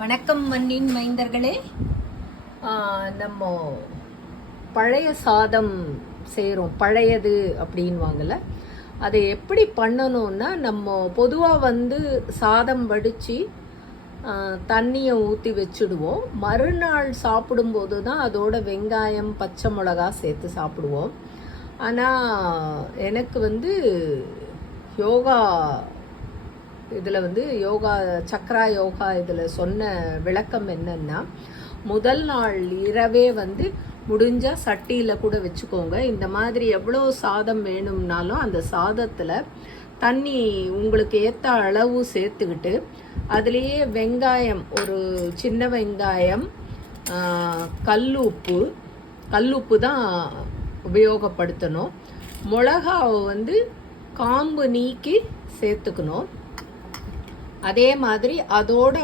வணக்கம் மண்ணின் மைந்தர்களே. நம்ம பழைய சாதம் செய்கிறோம், பழையது அப்படின்வாங்கள்ல. அதை எப்படி பண்ணணும்னா, நம்ம பொதுவாக சாதம் வடித்து தண்ணியை ஊற்றி வச்சுடுவோம். மறுநாள் சாப்பிடும்போது தான் அதோட வெங்காயம் பச்சை மிளகா சேர்த்து சாப்பிடுவோம். ஆனால் எனக்கு யோகா இதில் யோகா சக்ரா யோகா இதில் சொன்ன விளக்கம் என்னன்னா, முதல் நாள் இரவே முடிஞ்சால் சட்டியில் கூட வச்சுக்கோங்க. இந்த மாதிரி எவ்வளோ சாதம் வேணும்னாலும் அந்த சாதத்தில் தண்ணி உங்களுக்கு ஏற்ற அளவு சேர்த்துக்கிட்டு அதுலேயே வெங்காயம், ஒரு சின்ன வெங்காயம், கல்லுப்பு தான் உபயோகப்படுத்தணும். மிளகாவை காம்பு நீக்கி சேர்த்துக்கணும். அதே மாதிரி அதோட